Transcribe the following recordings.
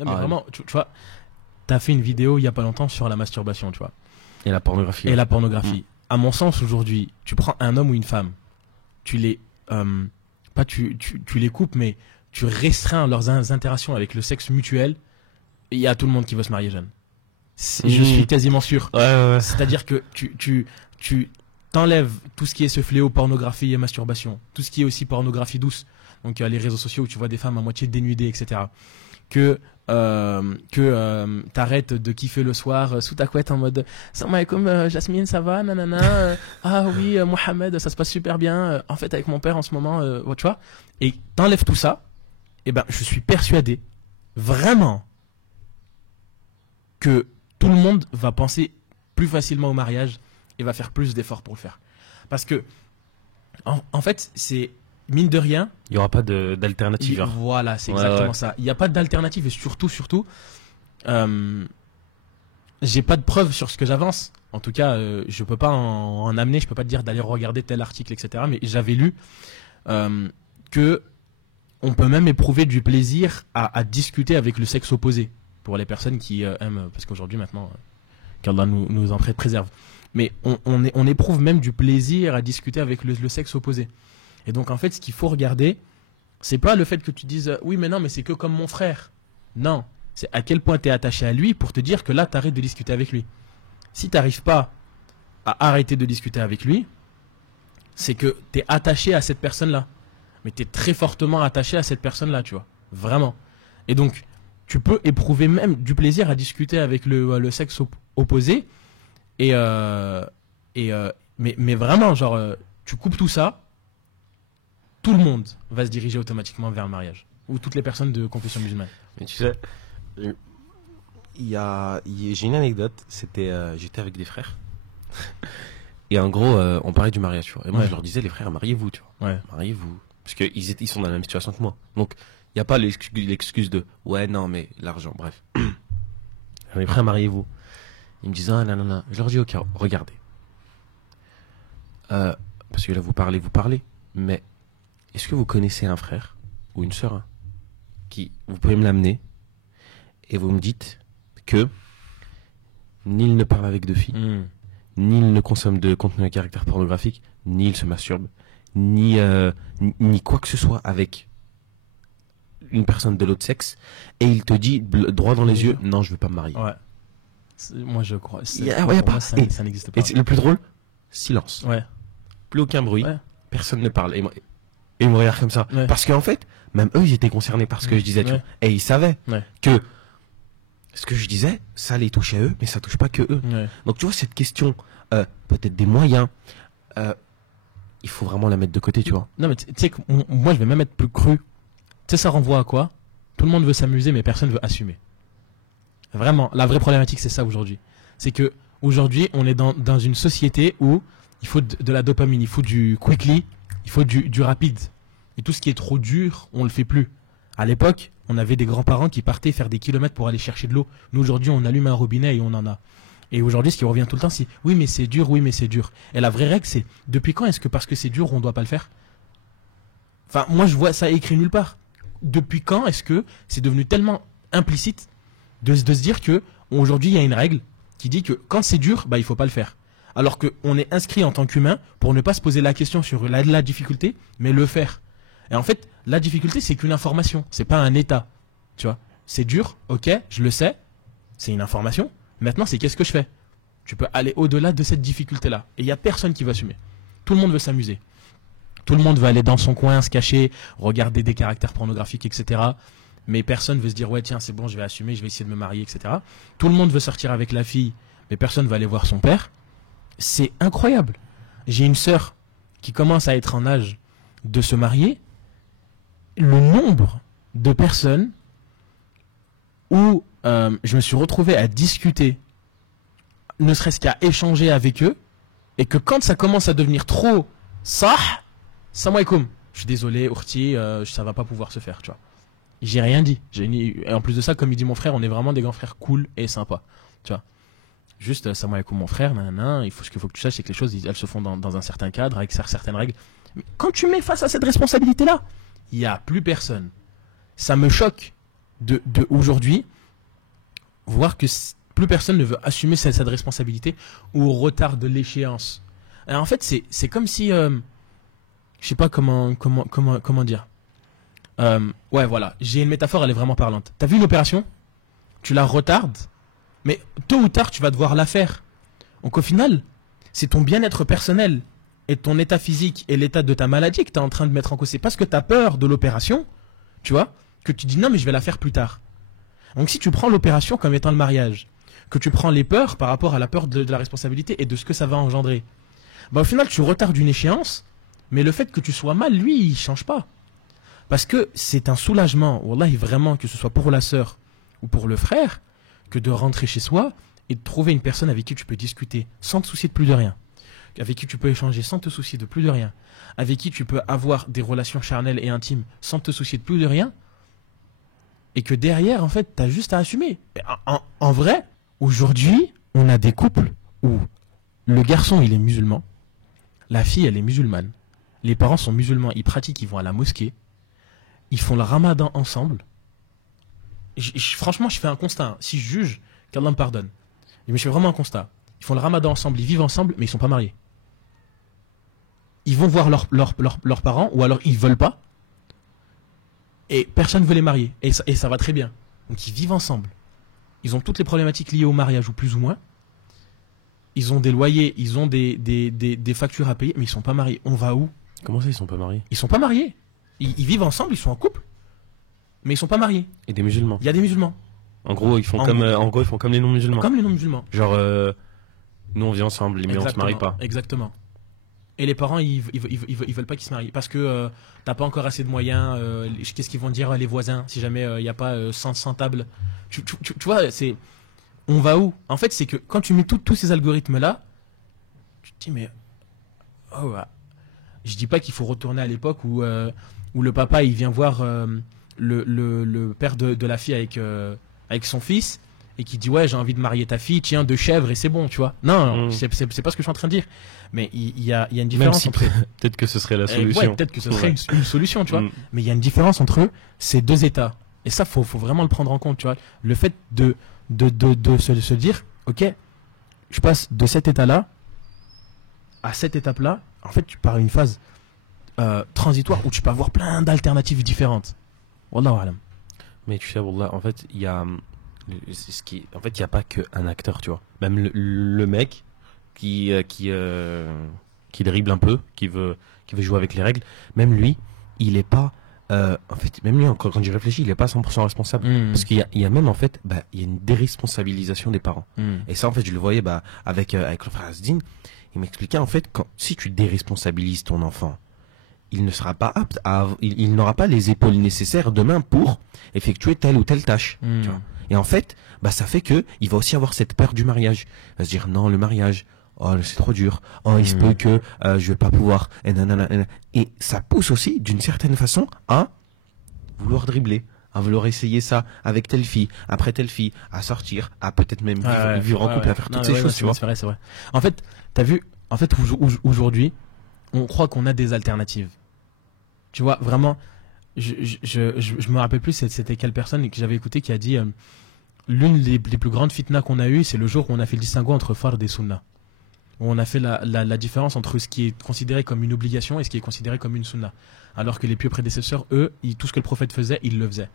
Non, mais vraiment, tu vois, t'as fait une vidéo il y a pas longtemps sur la masturbation, tu vois. Et la pornographie. Et la pornographie. À mon sens, aujourd'hui, tu prends un homme ou une femme, tu les, pas tu les coupes, mais tu restreins leurs interactions avec le sexe mutuel. Il y a tout le monde qui veut se marier jeune. Je suis quasiment sûr. Ouais. C'est-à-dire que tu t'enlèves tout ce qui est ce fléau pornographie et masturbation, tout ce qui est aussi pornographie douce, donc les réseaux sociaux où tu vois des femmes à moitié dénudées, etc. Que t'arrêtes de kiffer le soir sous ta couette en mode salam alaikum Jasmine, ça va, nanana, ah oui Mohamed, ça se passe super bien, en fait avec mon père en ce moment, tu vois, et t'enlèves tout ça, et ben je suis persuadé vraiment que tout le monde va penser plus facilement au mariage et va faire plus d'efforts pour le faire. Parce que, en fait, c'est, mine de rien... Il n'y aura pas d'alternative. Voilà, c'est exactement ça. Il n'y a pas d'alternative et surtout, j'ai pas de preuves sur ce que j'avance. En tout cas, je peux pas en amener, je peux pas te dire d'aller regarder tel article, etc. Mais j'avais lu que on peut même éprouver du plaisir à discuter avec le sexe opposé. Pour les personnes qui aiment, parce qu'aujourd'hui maintenant, qu'Allah nous en préserve. Mais on éprouve même du plaisir à discuter avec le sexe opposé. Et donc en fait, ce qu'il faut regarder, c'est pas le fait que tu dises oui mais non mais c'est que comme mon frère. Non, c'est à quel point tu es attaché à lui pour te dire que là tu arrêtes de discuter avec lui. Si tu n'arrives pas à arrêter de discuter avec lui, c'est que tu es attaché à cette personne-là. Mais tu es très fortement attaché à cette personne-là, tu vois. Vraiment. Et donc, tu peux éprouver même du plaisir à discuter avec le sexe opposé. Mais vraiment, genre, tu coupes tout ça, tout le monde va se diriger automatiquement vers le mariage. Ou toutes les personnes de confession musulmane. Mais tu sais, j'ai une anecdote, c'était, j'étais avec des frères. Et en gros, on parlait du mariage, tu vois. Et moi, je leur disais, les frères, mariez-vous, tu vois. Ouais. Mariez-vous. Parce qu'ils sont dans la même situation que moi. Donc, il n'y a pas l'excuse de ouais, non, mais l'argent, bref. Les frères, mariez-vous. Ils me disent ah, non. Je leur dis ok, regardez. Parce que là, vous parlez. Mais est-ce que vous connaissez un frère ou une sœur qui, vous pouvez me l'amener et vous me dites que ni il ne parle avec de filles, ni il ne consomme de contenu à caractère pornographique, ni il se masturbe, ni quoi que ce soit avec une personne de l'autre sexe, et il te dit droit dans les yeux non, je veux pas me marier. Ouais. Moi je crois. Ça n'existe pas. Et le plus drôle, silence. Ouais. Plus aucun bruit, Ouais. personne ne parle. Et ils me regardent comme ça. Ouais. Parce qu'en fait, même eux, ils étaient concernés par ce que je disais. Tu vois. Et ils savaient que ce que je disais, ça les touchait eux, mais ça touche pas que eux. Ouais. Donc tu vois, cette question, peut-être des moyens, il faut vraiment la mettre de côté, tu vois. Non mais tu sais que moi je vais même être plus cru. Tu sais ça renvoie à quoi? Tout le monde veut s'amuser mais personne veut assumer. Vraiment, la vraie problématique c'est ça aujourd'hui. C'est que aujourd'hui on est dans une société où il faut de la dopamine, il faut du quickly, il faut du rapide. Et tout ce qui est trop dur, on le fait plus. À l'époque, on avait des grands-parents qui partaient faire des kilomètres pour aller chercher de l'eau. Nous aujourd'hui on allume un robinet et on en a. Et aujourd'hui, ce qui revient tout le temps, c'est oui, mais c'est dur, oui, mais c'est dur. Et la vraie règle, c'est depuis quand est-ce que parce que c'est dur, on ne doit pas le faire? Enfin, moi, je vois ça écrit nulle part. Depuis quand est-ce que c'est devenu tellement implicite de se dire que aujourd'hui, il y a une règle qui dit que quand c'est dur, bah, il faut pas le faire. Alors qu'on est inscrit en tant qu'humain pour ne pas se poser la question sur la difficulté, mais le faire. Et en fait, la difficulté, c'est qu'une information. C'est pas un état. Tu vois, c'est dur, ok, je le sais, c'est une information. Maintenant, c'est qu'est-ce que je fais? Tu peux aller au-delà de cette difficulté-là. Et il n'y a personne qui va assumer. Tout le monde veut s'amuser. Tout le monde veut aller dans son coin, se cacher, regarder des caractères pornographiques, etc. Mais personne veut se dire, ouais, tiens, c'est bon, je vais assumer, je vais essayer de me marier, etc. Tout le monde veut sortir avec la fille, mais personne ne va aller voir son père. C'est incroyable. J'ai une sœur qui commence à être en âge de se marier. Le nombre de personnes où je me suis retrouvé à discuter, ne serait-ce qu'à échanger avec eux, et que quand ça commence à devenir trop salam alaikum, je suis désolé, Ourti, ça va pas pouvoir se faire, tu vois. J'ai rien dit. Et en plus de ça, comme il dit mon frère, on est vraiment des grands frères cool et sympas, tu vois. Juste, salam alaikum mon frère, nanana, ce qu'il faut que tu saches, c'est que les choses, elles se font dans un certain cadre, avec certaines règles. Mais quand tu mets face à cette responsabilité-là, il n'y a plus personne. Ça me choque aujourd'hui, voir que plus personne ne veut assumer cette responsabilité ou au retard de l'échéance. Et en fait, c'est comme si, je sais pas comment dire. Ouais, voilà, j'ai une métaphore, elle est vraiment parlante. T'as vu une opération, tu la retardes, mais tôt ou tard, tu vas devoir la faire. Donc au final, c'est ton bien-être personnel et ton état physique et l'état de ta maladie que tu es en train de mettre en cause. C'est parce que tu as peur de l'opération, tu vois, que tu dis non, mais je vais la faire plus tard. Donc si tu prends l'opération comme étant le mariage, que tu prends les peurs par rapport à la peur de la responsabilité et de ce que ça va engendrer, bah au final, tu retardes une échéance, mais le fait que tu sois mal, lui, il change pas. Parce que c'est un soulagement, wallahi, vraiment, que ce soit pour la sœur ou pour le frère, que de rentrer chez soi et de trouver une personne avec qui tu peux discuter sans te soucier de plus de rien, avec qui tu peux échanger sans te soucier de plus de rien, avec qui tu peux avoir des relations charnelles et intimes sans te soucier de plus de rien, et que derrière, en fait, tu as juste à assumer. En vrai, aujourd'hui, on a des couples où le garçon, il est musulman, la fille, elle est musulmane, les parents sont musulmans, ils pratiquent, ils vont à la mosquée, ils font le ramadan ensemble. Franchement, je fais un constat, hein. Si je juge, qu'Allah me pardonne. Mais je fais vraiment un constat. Ils font le ramadan ensemble, ils vivent ensemble, mais ils sont pas mariés. Ils vont voir leurs parents, ou alors ils veulent pas. Et personne ne veut les marier. Et ça va très bien. Donc ils vivent ensemble. Ils ont toutes les problématiques liées au mariage, ou plus ou moins. Ils ont des loyers, ils ont des factures à payer, mais ils sont pas mariés. On va où? Comment ça, ils sont pas mariés? Ils sont pas mariés. Ils vivent ensemble, ils sont en couple, mais ils sont pas mariés. Et des musulmans? Il y a des musulmans. En gros, ils font comme les non-musulmans. Comme les non-musulmans. Genre, nous on vit ensemble, mais on se marie pas. Exactement. Et les parents, ils veulent pas qu'ils se marient parce que t'as pas encore assez de moyens. Qu'est-ce qu'ils vont dire les voisins si jamais il y a pas 100 tables. Tu vois, c'est on va où? En fait, c'est que quand tu mets tous ces algorithmes là, tu te dis mais oh, je dis pas qu'il faut retourner à l'époque où le papa il vient voir le père de la fille avec son fils et qui dit ouais j'ai envie de marier ta fille, tiens 2 chèvres et c'est bon, tu vois. Non, c'est pas ce que je suis en train de dire. Mais il y a une différence. Même si peut-être que ce serait la solution. Ouais, peut-être que ce serait une solution, tu vois. Mais il y a une différence entre ces deux états. Et ça, faut vraiment le prendre en compte, tu vois. Le fait de se dire, ok, je passe de cet état-là à cette étape-là. En fait, tu pars à une phase transitoire où tu peux avoir plein d'alternatives différentes. Wallahu alam. Mais tu sais, Wallah, en fait, il y a en fait, il y a pas qu'un acteur, tu vois. Même le mec qui dribble un peu, qui veut jouer avec les règles, même lui, il est pas en fait, même lui, quand j'y réfléchis, il est pas 100% responsable. Parce qu'il y a même, en fait, il y a une déresponsabilisation des parents. Et ça, en fait, je le voyais avec le frère Asdine. Il m'expliquait, en fait, si tu déresponsabilises ton enfant, il ne sera pas apte il n'aura pas les épaules nécessaires demain pour effectuer telle ou telle tâche. Tu vois. Et en fait, ça fait que il va aussi avoir cette peur du mariage. Il va se dire, non, le mariage, oh, c'est trop dur. Oh, il se peut que je vais pas pouvoir. Et ça pousse aussi, d'une certaine façon, à vouloir dribbler, à vouloir essayer ça avec telle fille, après telle fille, à sortir, à peut-être même vivre en couple, à faire toutes ces choses, tu vois. C'est vrai. En fait, t'as vu, aujourd'hui, on croit qu'on a des alternatives. Tu vois, vraiment, je me rappelle plus c'était quelle personne que j'avais écouté qui a dit l'une des plus grandes fitnas qu'on a eues, c'est le jour où on a fait le distinguo entre fard et sunna. Où on a fait la différence entre ce qui est considéré comme une obligation et ce qui est considéré comme une sunna. Alors que les pieux prédécesseurs, eux, tout ce que le prophète faisait, ils le faisaient.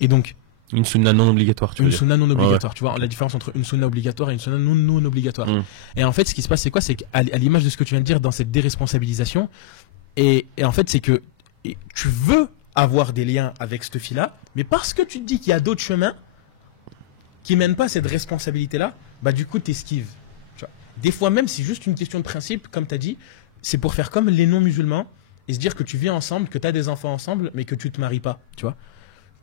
Et donc, une sunna non obligatoire, tu vois. Une sunna non obligatoire, tu vois, la différence entre une sunna obligatoire et une sunna non obligatoire. Et en fait, ce qui se passe, c'est quoi? C'est qu'à l'image de ce que tu viens de dire dans cette déresponsabilisation, et en fait, c'est que tu veux avoir des liens avec cette fille-là, mais parce que tu te dis qu'il y a d'autres chemins qui mènent pas à cette responsabilité-là, du coup, t'esquives. Tu vois. Des fois même, c'est juste une question de principe, comme tu as dit, c'est pour faire comme les non-musulmans et se dire que tu vis ensemble, que tu as des enfants ensemble, mais que tu te maries pas, tu vois.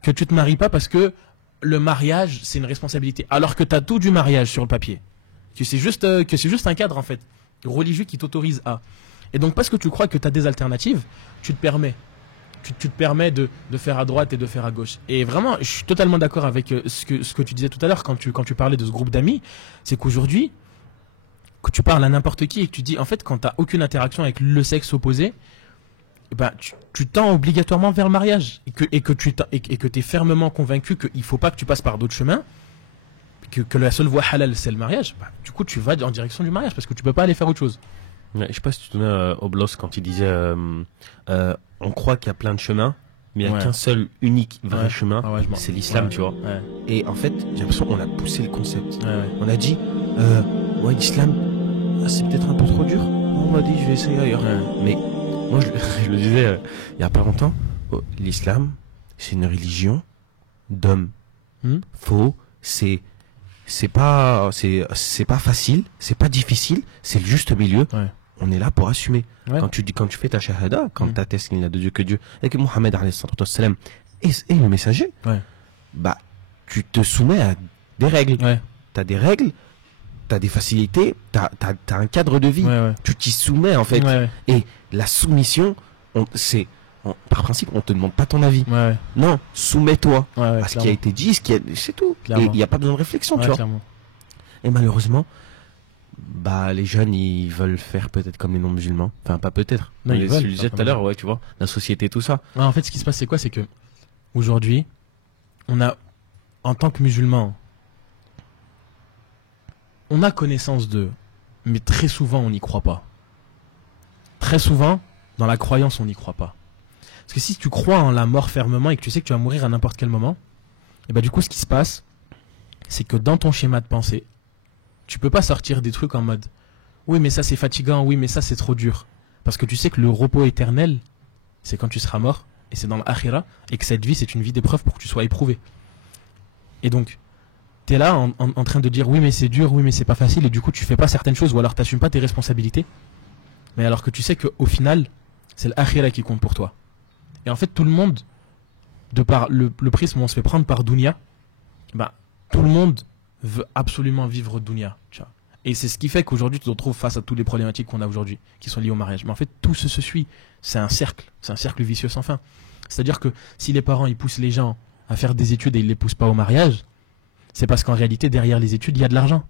Que tu te maries pas parce que le mariage, c'est une responsabilité. Alors que tu as tout du mariage sur le papier. Que c'est juste un cadre, en fait, religieux qui t'autorise à. Et donc, parce que tu crois que tu as des alternatives, tu te permets. Tu te permets de faire à droite et de faire à gauche. Et vraiment, je suis totalement d'accord avec ce que tu disais tout à l'heure quand tu parlais de ce groupe d'amis. C'est qu'aujourd'hui, que tu parles à n'importe qui et que tu dis, en fait, quand tu n'as aucune interaction avec le sexe opposé, bah, tu tends obligatoirement vers le mariage et que tu es fermement convaincu qu'il faut pas que tu passes par d'autres chemins, que la seule voie halal c'est le mariage, bah, du coup tu vas en direction du mariage parce que tu peux pas aller faire autre chose. Ouais, je sais pas si tu te souviens Oblos quand il disait on croit qu'il y a plein de chemins, mais il n'y a Ouais. qu'un seul unique vrai chemin, Ah ouais, c'est l'islam, ouais. tu vois. Ouais. Et en fait, j'ai l'impression qu'on a poussé le concept. Ouais, ouais. On a dit, ouais, l'islam, c'est peut-être un peu trop dur. On m'a dit, je vais essayer ailleurs. Ouais. Mais moi, je le disais il y a pas longtemps, l'islam, c'est une religion d'hommes. Faux, c'est pas facile, c'est pas difficile, c'est le juste milieu. Ouais. On est là pour assumer. Ouais. Quand tu fais ta shahada, quand tu attestes qu'il n'y a de Dieu que Dieu, et que Mohammed alayhi salam est le messager, Ouais. bah tu te soumets à des règles. Ouais. T'as des règles, t'as des facilités, t'as un cadre de vie. Ouais, ouais. Tu t'y soumets en fait. Ouais, ouais. Et la soumission, par principe, on te demande pas ton avis. Ouais, ouais. Non, soumets-toi Ouais, ouais, à ce qui a été dit, c'est tout. Et Clairement. il n'y a pas besoin de réflexion, Ouais, tu vois. clairement. Et malheureusement, bah les jeunes ils veulent faire peut-être comme les non-musulmans. Enfin pas peut-être. Non, ils Mais veulent, je le disais tout à l'heure, ouais, tu vois, la société, tout ça. Ouais, en fait, ce qui se passe, c'est quoi? C'est que aujourd'hui, on a, en tant que musulmans, on a connaissance d'eux, mais très souvent, on n'y croit pas. Très souvent, dans la croyance, on n'y croit pas. Parce que si tu crois en la mort fermement et que tu sais que tu vas mourir à n'importe quel moment, et bah du coup, ce qui se passe, c'est que dans ton schéma de pensée, tu peux pas sortir des trucs en mode oui, mais ça c'est fatigant, oui, mais ça c'est trop dur. Parce que tu sais que le repos éternel, c'est quand tu seras mort, et c'est dans l'akhira, et que cette vie, c'est une vie d'épreuve pour que tu sois éprouvé. Et donc, t'es là en train de dire oui, mais c'est dur, oui, mais c'est pas facile, et du coup, tu fais pas certaines choses, ou alors t'assumes pas tes responsabilités. Mais alors que tu sais qu'au final, c'est l'akhira qui compte pour toi. Et en fait, tout le monde, de par le prisme où on se fait prendre par Dunya, bah, tout le monde veut absolument vivre Dunya. Tu vois. Et c'est ce qui fait qu'aujourd'hui, tu te retrouves face à toutes les problématiques qu'on a aujourd'hui, qui sont liées au mariage. Mais en fait, tout se suit. C'est un cercle vicieux sans fin. C'est-à-dire que si les parents ils poussent les gens à faire des études et ils les poussent pas au mariage, c'est parce qu'en réalité, derrière les études, il y a de l'argent.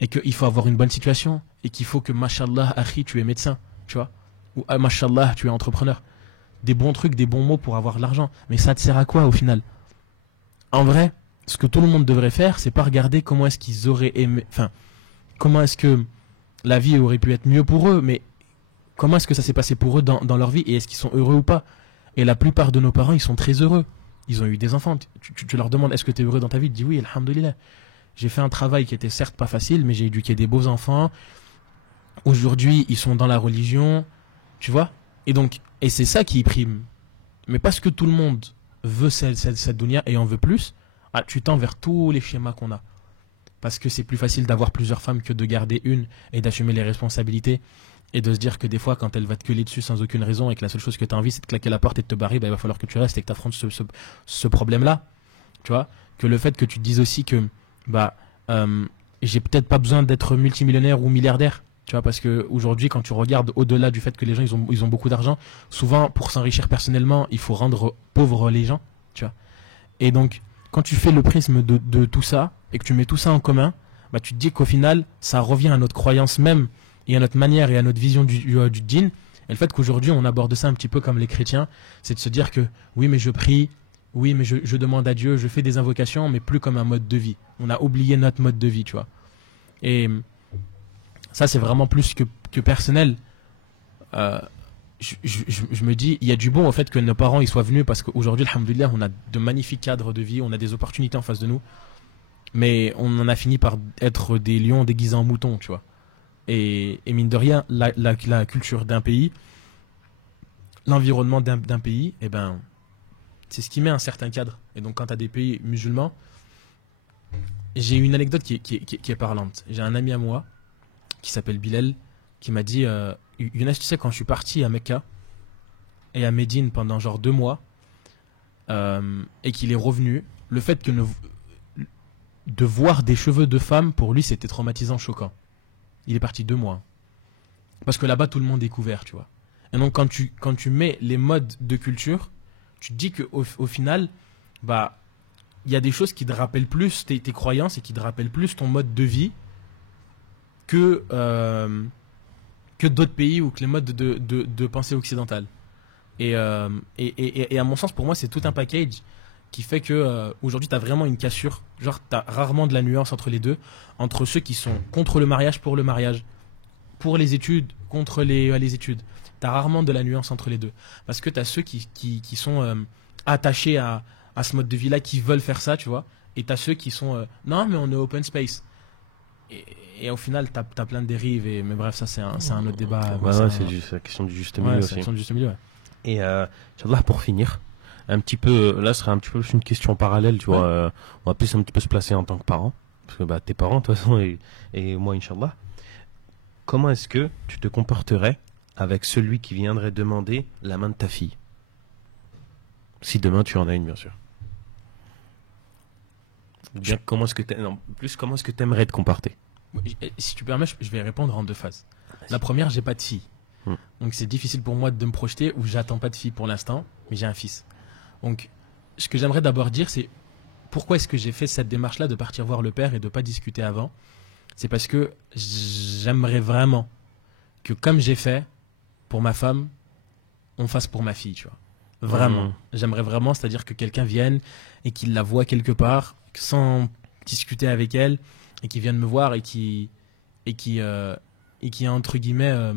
Et qu'il faut avoir une bonne situation. Et qu'il faut que, mashallah, akhi, tu es médecin. Tu vois. Ou, mashallah, tu es entrepreneur. Des bons trucs, des bons mots pour avoir de l'argent. Mais ça te sert à quoi au final? En vrai, ce que tout le monde devrait faire, c'est pas regarder comment est-ce qu'ils auraient aimé. Enfin, comment est-ce que la vie aurait pu être mieux pour eux, mais comment est-ce que ça s'est passé pour eux dans leur vie et est-ce qu'ils sont heureux ou pas? Et la plupart de nos parents, ils sont très heureux. Ils ont eu des enfants. Tu leur demandes est-ce que tu es heureux dans ta vie? Ils te disent oui, alhamdoulilah. J'ai fait un travail qui était certes pas facile, mais j'ai éduqué des beaux enfants. Aujourd'hui, ils sont dans la religion. Tu vois? Et c'est ça qui prime. Mais parce que tout le monde veut cette dunya et en veut plus, tu tends vers tous les schémas qu'on a. Parce que c'est plus facile d'avoir plusieurs femmes que de garder une et d'assumer les responsabilités et de se dire que des fois, quand elle va te gueuler dessus sans aucune raison et que la seule chose que tu as envie, c'est de claquer la porte et de te barrer, bah, il va falloir que tu restes et que tu affrontes ce problème-là. Tu vois? Que le fait que tu te dises aussi que j'ai peut-être pas besoin d'être multimillionnaire ou milliardaire. Tu vois, parce que aujourd'hui, quand tu regardes au-delà du fait que les gens ils ont beaucoup d'argent, souvent pour s'enrichir personnellement, il faut rendre pauvres les gens. Tu vois. Et donc, quand tu fais le prisme de tout ça et que tu mets tout ça en commun, bah, tu te dis qu'au final, ça revient à notre croyance même et à notre manière et à notre vision du djinn. Et le fait qu'aujourd'hui, on aborde ça un petit peu comme les chrétiens, c'est de se dire que oui, mais je prie, oui, mais je demande à Dieu, je fais des invocations, mais plus comme un mode de vie. On a oublié notre mode de vie, tu vois. Et ça, c'est vraiment plus que personnel. Je me dis, il y a du bon au fait que nos parents ils soient venus parce qu'aujourd'hui, alhamdoulilah, on a de magnifiques cadres de vie, on a des opportunités en face de nous. Mais on en a fini par être des lions déguisés en moutons, tu vois. Et mine de rien, la culture d'un pays, l'environnement d'un pays, eh ben, c'est ce qui met un certain cadre. Et donc, quand tu as des pays musulmans, j'ai une anecdote qui est parlante. J'ai un ami à moi qui s'appelle Bilal qui m'a dit Younes, tu sais, quand je suis parti à Mecca et à Médine pendant genre 2 mois et qu'il est revenu, le fait que de voir des cheveux de femme, pour lui, c'était traumatisant, choquant. Il est parti 2 mois. Parce que là-bas, tout le monde est couvert, tu vois. Et donc, quand tu mets les modes de culture, tu te dis qu'au final, bah, il y a des choses qui te rappellent plus tes croyances et qui te rappellent plus ton mode de vie que d'autres pays ou que les modes de pensée occidentale. Et à mon sens, pour moi, c'est tout un package qui fait que aujourd'hui, tu as vraiment une cassure. Genre, tu as rarement de la nuance entre les deux, entre ceux qui sont contre le mariage, pour les études, contre les études. Tu as rarement de la nuance entre les deux. Parce que tu as ceux qui sont attachés à ce mode de vie-là, qui veulent faire ça, tu vois. Et tu as ceux qui sont non, mais on est open space. Et au final, tu as plein de dérives. Mais bref, ça, c'est un autre débat. C'est juste la question du juste milieu aussi. C'est la question du juste milieu, ouais. Et Inch'Allah, pour finir, un petit peu, là, ce sera un petit peu une question parallèle, tu vois. On va plus un petit peu se placer en tant que parent. Parce que bah, tes parents, de toute façon, et moi, Inch'Allah. Comment est-ce que tu te comporterais avec celui qui viendrait demander la main de ta fille? Si demain tu en as une, bien sûr. Bien, comment est-ce que comment est-ce que tu aimerais te comporter? Si tu permets, je vais répondre en deux phases. La première, j'ai pas de fille. Donc c'est difficile pour moi de me projeter où j'attends pas de fille pour l'instant, mais j'ai un fils. Donc ce que j'aimerais d'abord dire, c'est pourquoi est-ce que j'ai fait cette démarche-là de partir voir le père et de pas discuter avant. C'est parce que j'aimerais vraiment que comme j'ai fait pour ma femme, on fasse pour ma fille, tu vois. Vraiment. J'aimerais vraiment, c'est-à-dire que quelqu'un vienne et qu'il la voie quelque part sans discuter avec elle et qui vienne me voir et qui entre guillemets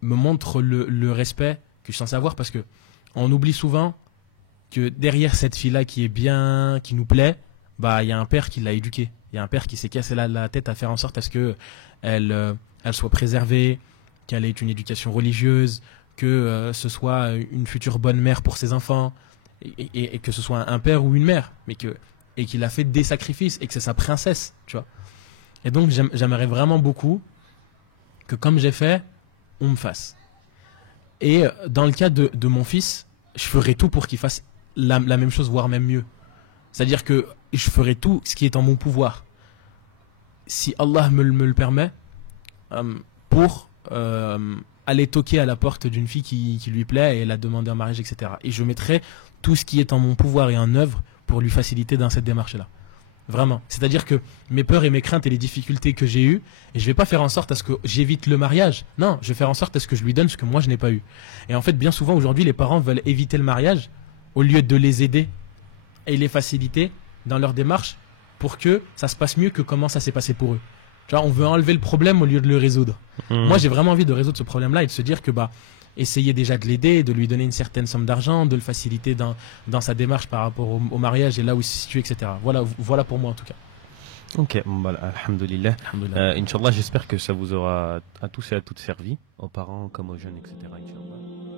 me montre le respect que je suis censé avoir, parce que on oublie souvent que derrière cette fille-là qui est bien, qui nous plaît, bah il y a un père qui l'a éduquée. Il y a un père qui s'est cassé la tête à faire en sorte à ce que elle soit préservée, qu'elle ait une éducation religieuse, que ce soit une future bonne mère pour ses enfants, et que ce soit un père ou une mère, et qu'il a fait des sacrifices, et que c'est sa princesse, tu vois. Et donc j'aimerais vraiment beaucoup que comme j'ai fait, on me fasse. Et dans le cas de mon fils, je ferai tout pour qu'il fasse la même chose, voire même mieux. C'est-à-dire que je ferai tout ce qui est en mon pouvoir, si Allah me le permet, pour aller toquer à la porte d'une fille qui lui plaît et la demander en mariage, etc. Et je mettrai tout ce qui est en mon pouvoir et en œuvre pour lui faciliter dans cette démarche-là. Vraiment. C'est-à-dire que mes peurs et mes craintes et les difficultés que j'ai eues, et je vais pas faire en sorte à ce que j'évite le mariage. Non, je vais faire en sorte à ce que je lui donne ce que moi je n'ai pas eu. Et en fait, bien souvent aujourd'hui, les parents veulent éviter le mariage au lieu de les aider et les faciliter dans leur démarche pour que ça se passe mieux que comment ça s'est passé pour eux. Tu vois, on veut enlever le problème au lieu de le résoudre. Moi, j'ai vraiment envie de résoudre ce problème-là et de se dire que essayer déjà de l'aider, de lui donner une certaine somme d'argent, de le faciliter dans sa démarche par rapport au mariage et là où il se situe, etc. Voilà pour moi en tout cas. Ok, bah, alhamdoulilah. Inch'Allah, j'espère que ça vous aura à tous et à toutes servi, aux parents comme aux jeunes, etc. Inch'Allah.